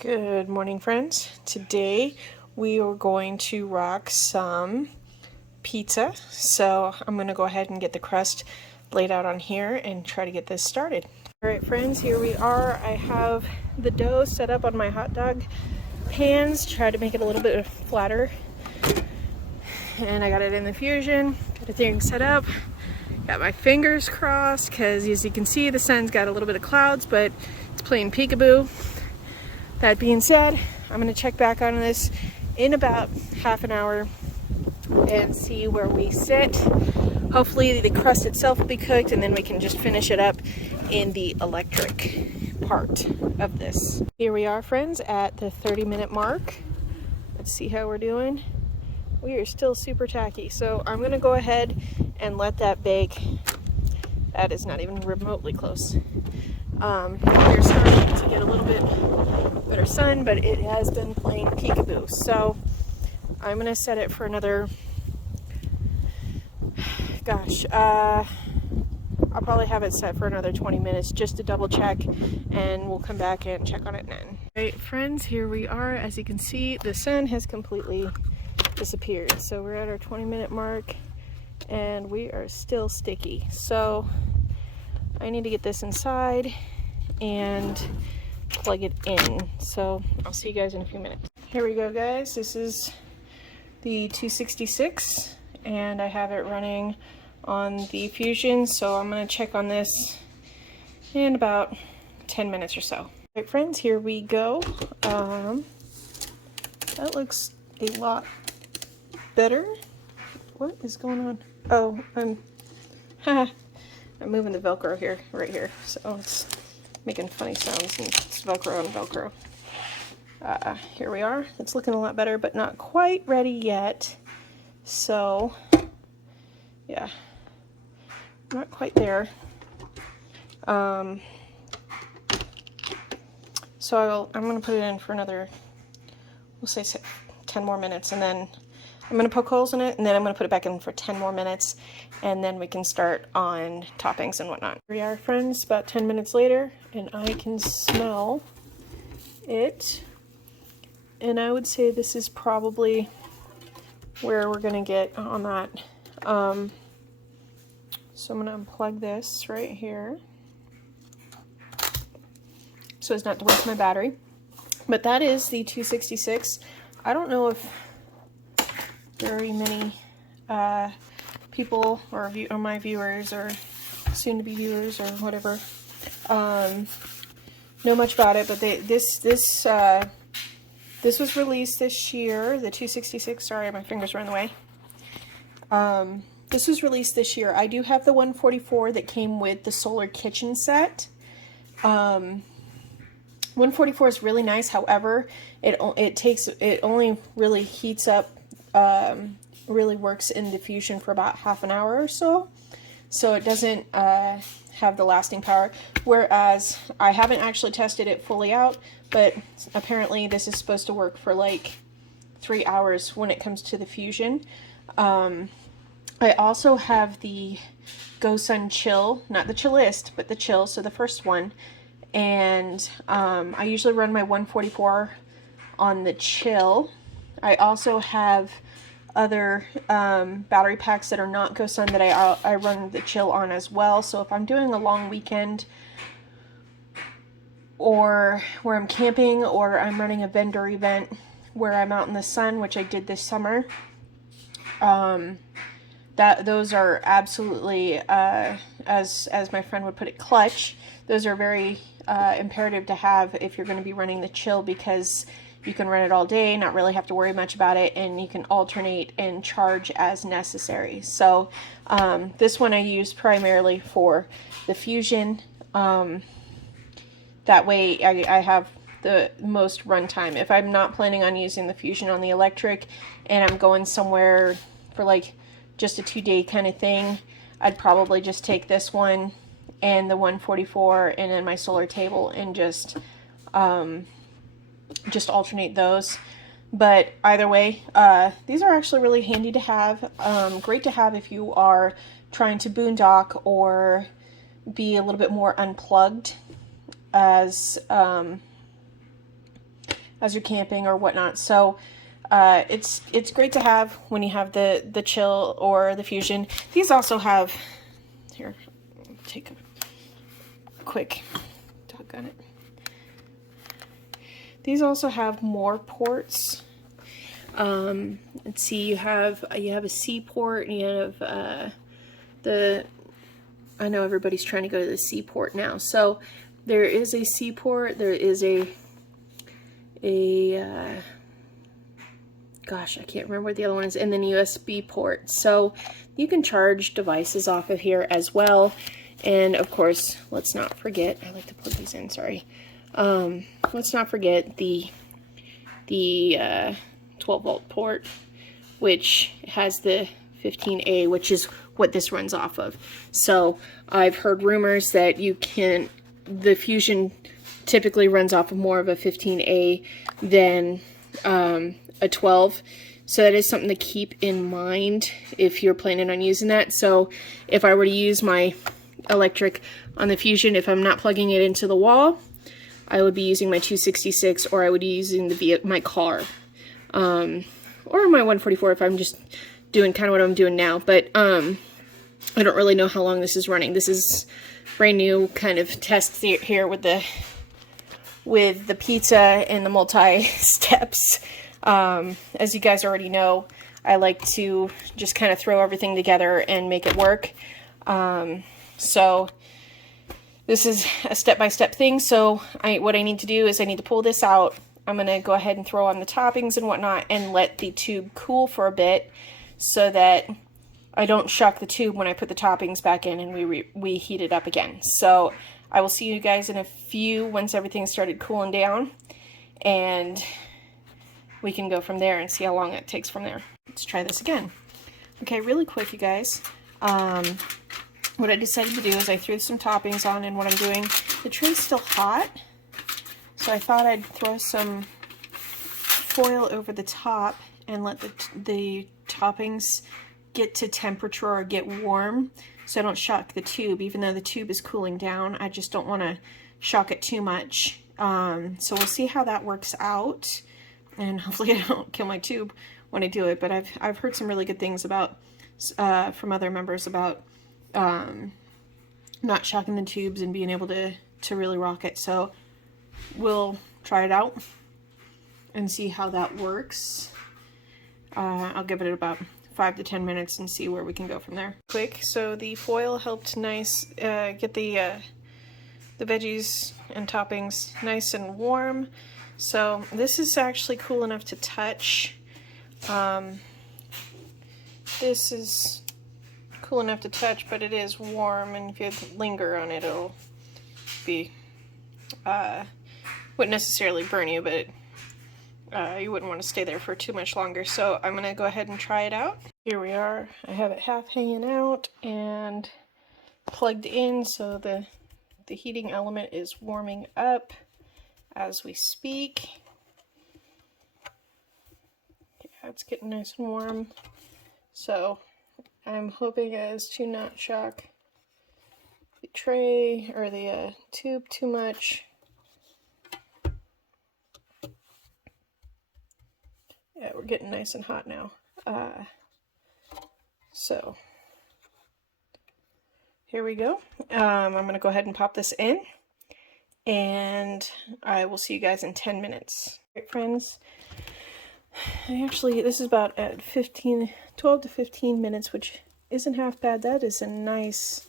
Good morning, friends. Today we are going to rock some pizza. So I'm going to go ahead and get the crust laid out on here and try to get this started. All right, friends, here we are. I have the dough set up on my hot dog pans, try to make it a little bit flatter. And I got it in the Fusion, got everything set up. Got my fingers crossed because, as you can see, the sun's got a little bit of clouds, but it's playing peekaboo. That being said, I'm going to check back on this in about half an hour and see where we sit. Hopefully the crust itself will be cooked, and then we can just finish it up in the electric part of this. Here we are, friends, at the 30-minute mark. Let's see how we're doing. We are still super tacky, so I'm going to go ahead and let that bake. That is not even remotely close. We're starting to get a little bit better sun, but it has been playing peekaboo. So I'm going to set it for another, I'll probably have it set for another 20 minutes just to double check, and we'll come back and check on it then. All right, friends, here we are. As you can see, the sun has completely disappeared. So we're at our 20-minute mark and we are still sticky. So I need to get this inside and plug it in. So I'll see you guys in a few minutes. Here we go, guys. This is the 266 and I have it running on the Fusion. So I'm going to check on this in about 10 minutes or so. All right, friends, here we go. That looks a lot better. What is going on? Oh, I'm moving the Velcro here, right here, so it's making funny sounds, and it's Velcro and Velcro. Here we are. It's looking a lot better, but not quite ready yet. So, yeah, not quite there. So I'm going to put it in for another, we'll say 10 more minutes, and then I'm going to poke holes in it, and then I'm going to put it back in for 10 more minutes, and then we can start on toppings and whatnot. Here we are, friends, about 10 minutes later, and I can smell it, and I would say this is probably where we're going to get on that. So I'm going to unplug this right here so as not to waste my battery. But that is the 266. I don't know if very many people or my viewers or soon-to-be viewers or whatever know much about it, but this was released this year. The 266. Sorry, my fingers were in the way. This was released this year. I do have the 144 that came with the solar kitchen set. 144 is really nice. However, it only really heats up. Really works in the Fusion for about half an hour or so, so it doesn't have the lasting power, whereas I haven't actually tested it fully out, but apparently this is supposed to work for like 3 hours when it comes to the Fusion. I also have the Gosun Chill, not the chillest, but the Chill, so the first one, and I usually run my 144 on the Chill. I also have other battery packs that are not Gosun that I run the Chill on as well. So if I'm doing a long weekend, or where I'm camping, or I'm running a vendor event where I'm out in the sun, which I did this summer, those are absolutely, as my friend would put it, clutch. Those are very imperative to have if you're going to be running the Chill, because you can run it all day, not really have to worry much about it, and you can alternate and charge as necessary. So this one I use primarily for the Fusion. That way I have the most runtime. If I'm not planning on using the Fusion on the electric and I'm going somewhere for like just a 2-day kind of thing, I'd probably just take this one and the 144 and then my solar table and just alternate those. But either way, these are actually really handy to have. Great to have if you are trying to boondock or be a little bit more unplugged, as as you're camping or whatnot. So it's great to have when you have the chill or the fusion. These also have, here, take a quick, doggone it. These also have more ports. Let's see, you have a C port, and you have I know everybody's trying to go to the C port now. So there is a C port, there is gosh, I can't remember what the other one is, and then USB port. So you can charge devices off of here as well. And of course, let's not forget, I like to plug these in, sorry. Let's not forget the 12-volt port, which has the 15A, which is what this runs off of. So I've heard rumors that the Fusion typically runs off of more of a 15A than a 12. So that is something to keep in mind if you're planning on using that. So if I were to use my electric on the Fusion, if I'm not plugging it into the wall, I would be using my 266, or I would be using my car, or my 144 if I'm just doing kind of what I'm doing now. But I don't really know how long this is running. This is brand new kind of test here with the pizza and the multi-steps. As you guys already know, I like to just kind of throw everything together and make it work. So this is a step-by-step thing. So what I need to do is I need to pull this out. I'm going to go ahead and throw on the toppings and whatnot and let the tube cool for a bit so that I don't shock the tube when I put the toppings back in and we heat it up again. So I will see you guys in a few once everything started cooling down, and we can go from there and see how long it takes from there. Let's try this again. Okay, really quick, you guys. What I decided to do is I threw some toppings on, and what I'm doing, the tray's still hot, so I thought I'd throw some foil over the top and let the toppings get to temperature or get warm so I don't shock the tube. Even though the tube is cooling down, I just don't want to shock it too much. So we'll see how that works out, and hopefully I don't kill my tube when I do it. But I've heard some really good things about from other members about not shocking the tubes and being able to really rock it. So we'll try it out and see how that works. I'll give it about 5 to 10 minutes and see where we can go from there. Quick, so the foil helped get the veggies and toppings nice and warm. So this is actually cool enough to touch. This is cool enough to touch, but it is warm, and if you linger on it, it'll be wouldn't necessarily burn you, but you wouldn't want to stay there for too much longer. So I'm gonna go ahead and try it out. Here we are. I have it half hanging out and plugged in, so the heating element is warming up as we speak. Yeah, it's getting nice and warm. So I'm hoping as to not shock the tray or the tube too much. Yeah, we're getting nice and hot now. So here we go. I'm going to go ahead and pop this in, and I will see you guys in 10 minutes. All right, friends. This is about at 12 to 15 minutes, which isn't half bad. That is a nice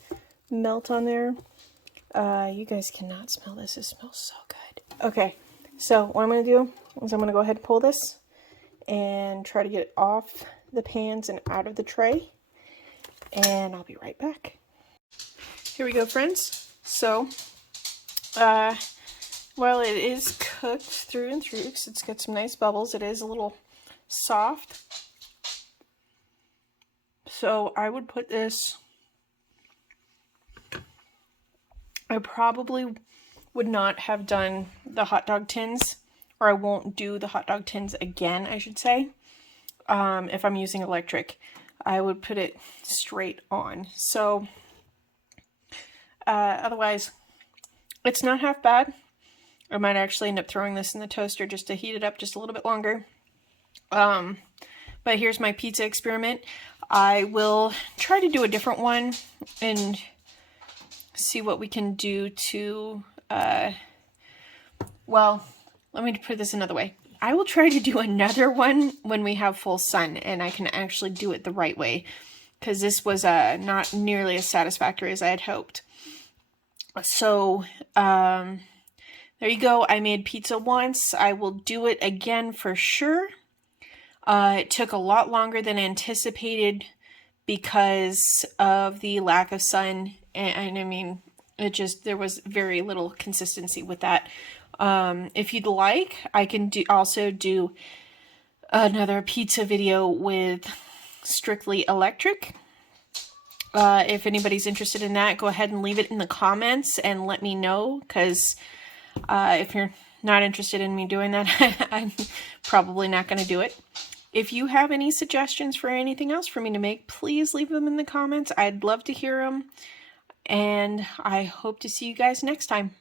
melt on there. You guys cannot smell this. It smells so good. Okay, so what I'm going to do is I'm going to go ahead and pull this and try to get it off the pans and out of the tray, and I'll be right back. Here we go, friends. So while it is cooked through and through, because it's got some nice bubbles, it is a little soft. So I would put this, I probably would not have done the hot dog tins, or I won't do the hot dog tins again, I should say. If I'm using electric, I would put it straight on. So otherwise, it's not half bad. I might actually end up throwing this in the toaster just to heat it up just a little bit longer. But here's my pizza experiment. I will try to do a different one and see what we can do to, well, let me put this another way. I will try to do another one when we have full sun and I can actually do it the right way, because this was not nearly as satisfactory as I had hoped. So, there you go. I made pizza once. I will do it again for sure. It took a lot longer than anticipated because of the lack of sun, and I mean, there was very little consistency with that. If you'd like, I can also do another pizza video with strictly electric. If anybody's interested in that, go ahead and leave it in the comments and let me know, because if you're not interested in me doing that, I'm probably not going to do it. If you have any suggestions for anything else for me to make, please leave them in the comments. I'd love to hear them, and I hope to see you guys next time.